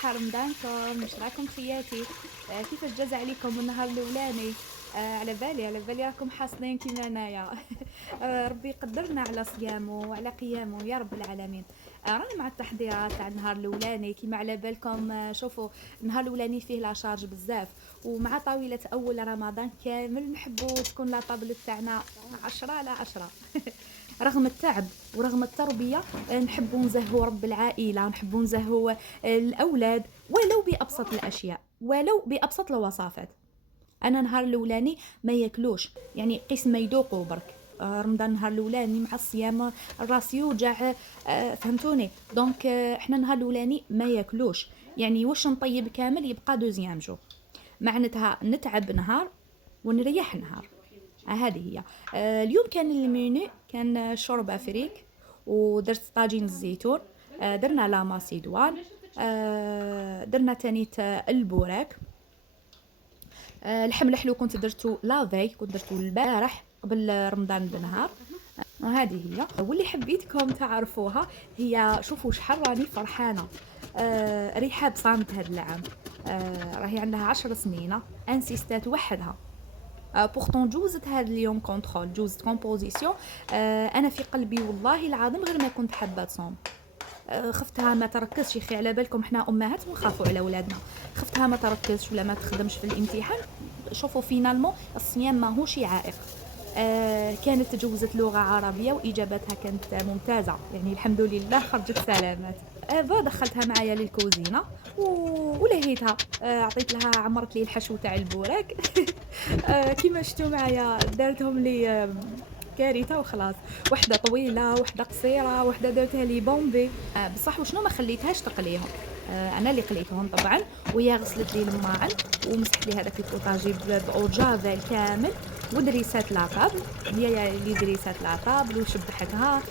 بالصحة رمضانكم، واش راكم خوياتي؟ كيفاش جاز عليكم النهار الاولاني؟ على بالي راكم حاصلين كيما انايا. ربي يقدرنا على صيامه وعلى قيامه يا رب العالمين. راني مع التحضيرات تاع النهار الاولاني كيما على بالكم. شوفوا، النهار الاولاني فيه لا شارج بزاف، ومع طاولة اول رمضان كامل نحبوا تكون لا طابلة تاعنا 10 على 10. رغم التعب ورغم التربية، نحبوا نزهوا رب العائلة، نحبوا نزهوا الأولاد، ولو بأبسط الأشياء، ولو بأبسط الوصفات. أنا نهار الأولاني ما ياكلوش، يعني قيس ما يذوقوا برك. رمضان نهار الاولاني مع الصيام الراس يوجع. فهمتوني؟ دونك احنا نهار الاولاني ما ياكلوش، يعني واش نطيب كامل يبقى دوزيام جو. معناتها نتعب نهار ونريح نهار. هذه هي. اليوم كان المينو كان شوربة فريك، ودرت طاجين الزيتون. درنا لا ماسيدوان. درنا تانيت البوراك. الحم الحلو كنت درتو لافي، كنت درتو البارح قبل رمضان بنهار. وهذه هي واللي حبيتكم تعرفوها. هي شوفوا شحال راني فرحانه. رحاب صامت هذا العام. راهي عندها 10 سنين، انسيستات وحدها. بورتون جوزت هذا اليوم كونترول، جوزت كومبوزيسيون. انا في قلبي والله العظيم غير ما كنت حابه تصوم. خفتها ما تركزش يا اخي، على بالكم احنا امهات ونخافوا على اولادنا. خفتها ما تركزش ولا ما تخدمش في الامتحان. شوفوا فينالمون الصيام ماهوش عائق. كانت تجوزت لغة عربية وإجابتها كانت ممتازة، يعني الحمد لله خرجت سلامات. دخلتها معايا للكوزينة ولهيتها. عطيت لها، عمرت لي الحشو تاع البوراك. كيما شفتوا معايا دارتهم لي كارثه وخلاص. وحده طويله، وحده قصيره، وحده درتها لي بومبي. بصح وشنو ما خليتهاش تقليهم. انا اللي قليتهم طبعا، وهي غسلت لي الماعن ومسحت لي هذاك البوطاجي باو جافيل كامل، ودريسات لاطابل. هي اللي دريسات لاطابل وشبحتها.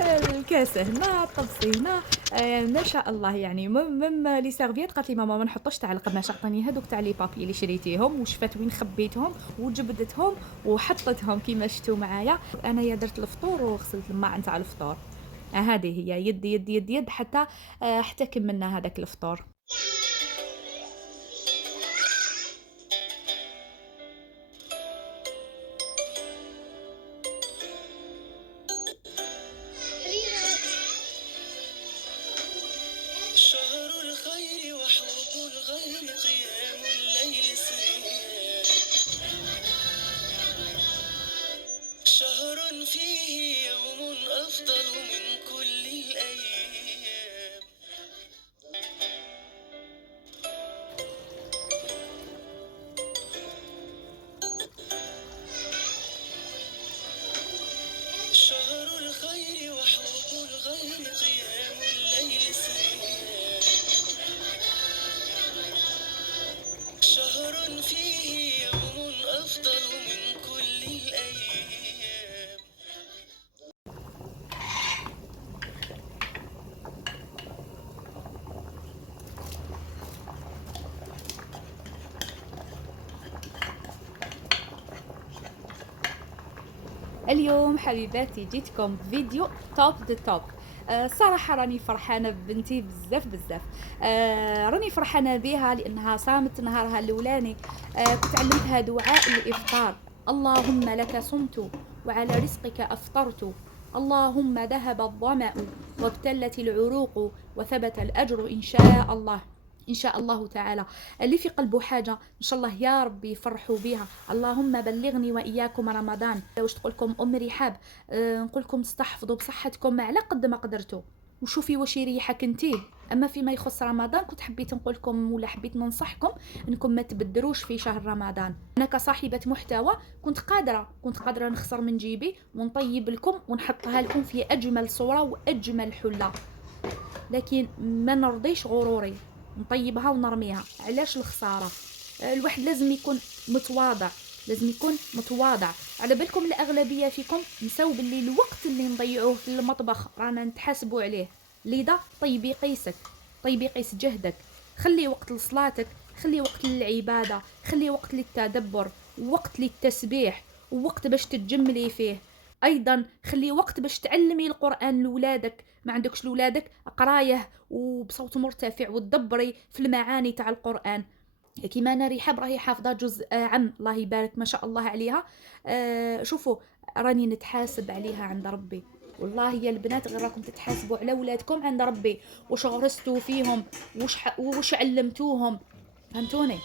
الكاسه هنا، الطبسي هنا. ما شاء الله، يعني مم لي سيرفيات قالت لي ماما ما نحطوش تاع القماش، عطيني هذوك تاع لي بابي اللي شريتيهم، وشفت وين خبيتهم وجبدتهم وحطتهم كيما شفتوا معايا. انا يا درت الفطور وغسلت الماعن تاع الفطور. هذه هي يد يد يد يد حتى كملنا هذاك الفطور. شهر الخير وحب الغير قيام الليل سريان، شهر فيه يوم أفضل من كل الأيام. شهر الخير وحب الغير قيام الليل سريان، شهر فيه يوم أفضل من كل الأيام. اليوم حبيباتي جيتكم بفيديو توب دو توب. صراحة راني فرحانة ببنتي بزاف بزاف. راني فرحانة بها لأنها صامت نهارها الأولاني. كنت علمتها دعاء الإفطار: اللهم لك صمت وعلى رزقك أفطرت، اللهم ذهب الظمأ وابتلت العروق وثبت الأجر إن شاء الله. ان شاء الله تعالى. اللي في قلبه حاجه ان شاء الله يا ربي يفرحوا بها. اللهم بلغني واياكم رمضان. واش تقول لكم ام رحاب؟ نقول لكم استحفظوا بصحتكم على قد ما قدرتوا، وشوفي واش يريحك انتي. اما فيما يخص رمضان كنت حبيت نقول لكم ولا حبيت ننصحكم انكم ما تبدروش في شهر رمضان. انا كصاحبه محتوى كنت قادره نخسر من جيبي ونطيب لكم ونحطها لكم في اجمل صوره واجمل حله، لكن ما نرضيش غروري، نطيبها ونرميها. علاش الخساره؟ الواحد لازم يكون متواضع، لازم يكون متواضع. على بالكم الاغلبيه فيكم نساو باللي الوقت اللي نضيعوه في المطبخ رانا نتحاسبوا عليه. لذا طيبي قيسك، طيبي قيس جهدك. خلي وقت لصلاتك، خلي وقت للعباده، خلي وقت للتدبر، وقت للتسبيح، ووقت باش تتجملي فيه. ايضا خلي وقت باش تعلمي القران لولادك، ما عندكش لولادك قرايه وبصوت مرتفع وتدبري في المعاني تاع القران. كيما انا رحاب راهي حافظه جزء عم، الله يبارك ما شاء الله عليها. شوفوا راني نتحاسب عليها عند ربي. والله يا البنات غير راكم تتحاسبوا على ولادكم عند ربي، وش غرستوا فيهم، وش علمتوهم، فهمتوني؟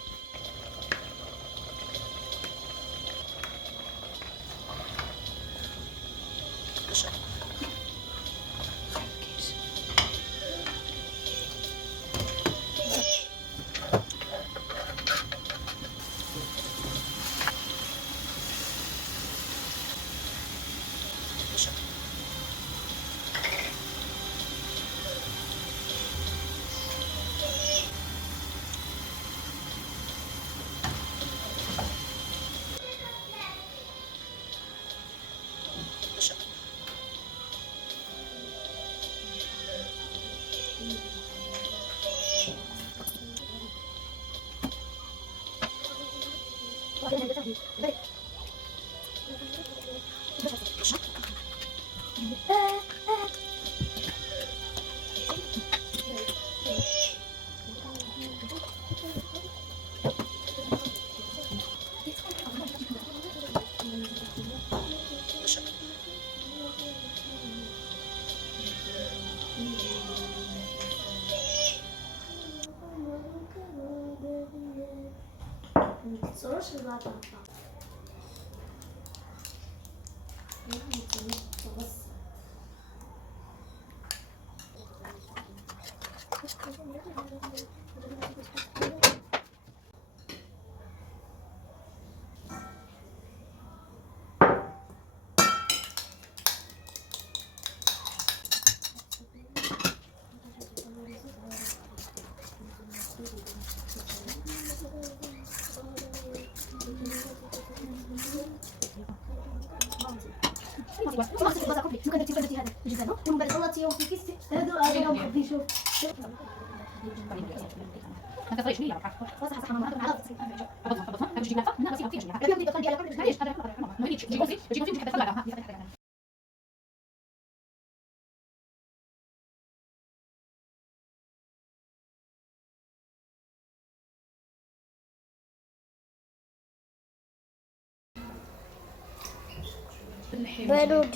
بارود.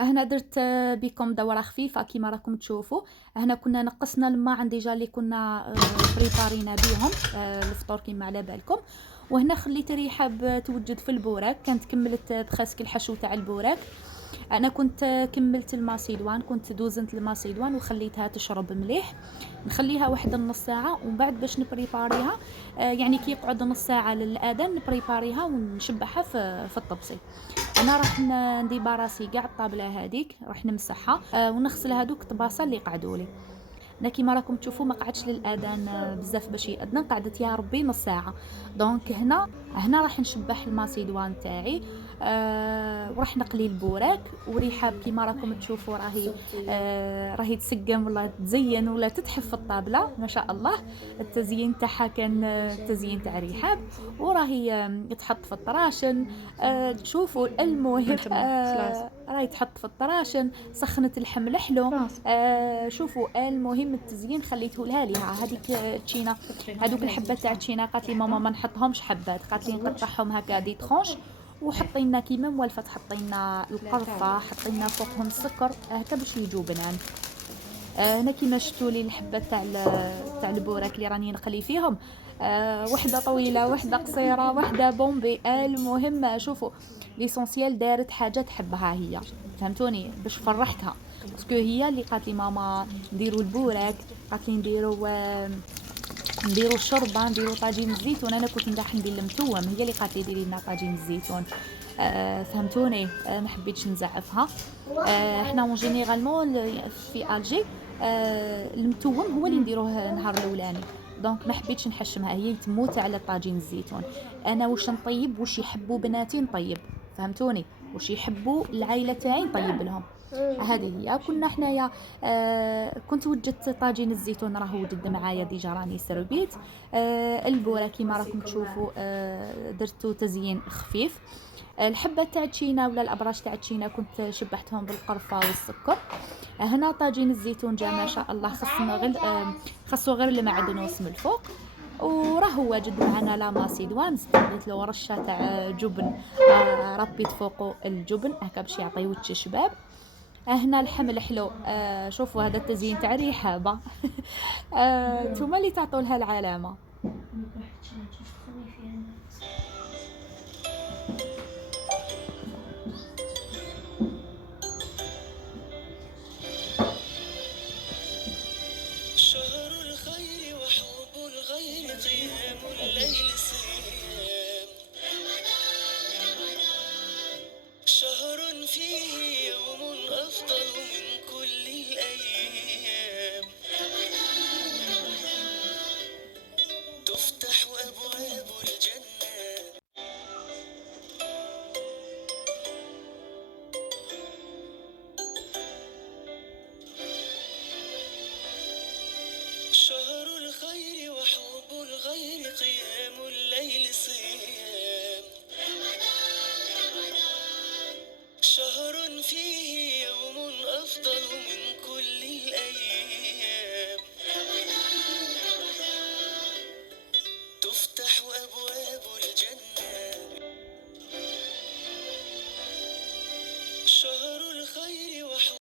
هنا درت بكم دوره خفيفه كيما راكم تشوفوا. هنا كنا نقصنا الماء ديجا اللي كنا بريبارينا بيهم الفطور كيما على بالكم. وهنا خليت ريحه توجد في البوراك، كانت كملت بخاسك الحشو تاع البوراك. انا كنت كملت الماسيدوان، كنت دوزنت الماسيدوان وخليتها تشرب مليح. نخليها واحد النص ساعه ومن بعد باش نبريباريها، يعني كي يقعد نص ساعه للاذان نبريباريها ونشبعها في الطبسي. انا راح نديباراسي كاع الطابله هذيك، راح نمسحها ونغسل هذوك الطباسه اللي قعدوا لي. انا كيما راكم تشوفوا ما قعدش للاذان بزاف باش ياذن، قعدت يا ربي نص ساعه. دونك هنا راح نشبح الماسيدوان تاعي، وراح نقلي البوراك. وريحه كيما راكم تشوفوا راهي تسقم ولا تزين ولا تتحف في الطابله ما شاء الله. التزيين تاعها كان التزيين تاع ريحاب، وراهي تحط في الطراشن. تشوفوا المهم راهي تحط في الطراشن، سخنت اللحم حلو. شوفوا المهم التزيين خليته لها هذيك التشينا، هذوك الحبات تاع التشينا قالت لي ماما ما نحطهمش حبات، قالت لي نقطعهم هكا دي ترونش وحطينا كيما موالفه، حطينا القرفه، حطينا فوقهم السكر هكا باش يجوا بنان. هنا كيما شفتوا لي الحبات تاع البوراك اللي راني نقلي فيهم، وحده طويله وحده قصيره وحده بومبي. المهم شوفوا ليسونسيال دارت حاجه تحبها هي، فهمتوني؟ باش فرحتها باسكو هي اللي قالت لي ماما نديروا البوراك، قالت لي نديروا الشوربه، نديروا طاجين الزيتون. انا كنت راح ندير المتوم، هي اللي قالت لي ديري لنا طاجين الزيتون. فهمتوني؟ ما حبيتش نزعفها. احنا اون جينيرالمون في الجي المتوم هو اللي نديروه نهار الاولاني. دونك ما حبيتش نحشمها، هي تموت على طاجين الزيتون. انا واش نطيب، واش يحبوا بناتي نطيب، فهمتوني؟ واش يحبوا العائله تاعي نطيب لهم. هذه هي. كنا حنايا كنت وجدت طاجين الزيتون، راه وجد معايا ديجا، راني سربيت. البوره كيما راكم تشوفوا درتو تزيين خفيف. الحبه تاع التشينا ولا الابراج تاع التشينا كنت شبحتهم بالقرفه والسكر. هنا طاجين الزيتون جا ما شاء الله، خصو غير المعدنوس من الفوق. وراه واجد معنا لا ماسيدوان، استعملت له رشه تاع جبن، ربيت فوقه الجبن هكا باش يعطي وجه شباب. هنا الحم الحلو، شوفوا هذا التزيين تاع رحابه. نتوما اللي تعطوا لها العلامه. شهر الخير وحب الغير قيام الليل صيام. شهر فيه يوم أفضل من كل الأيام. تفتح أبواب الجنة. شهر الخير وحب الغير قيام الليل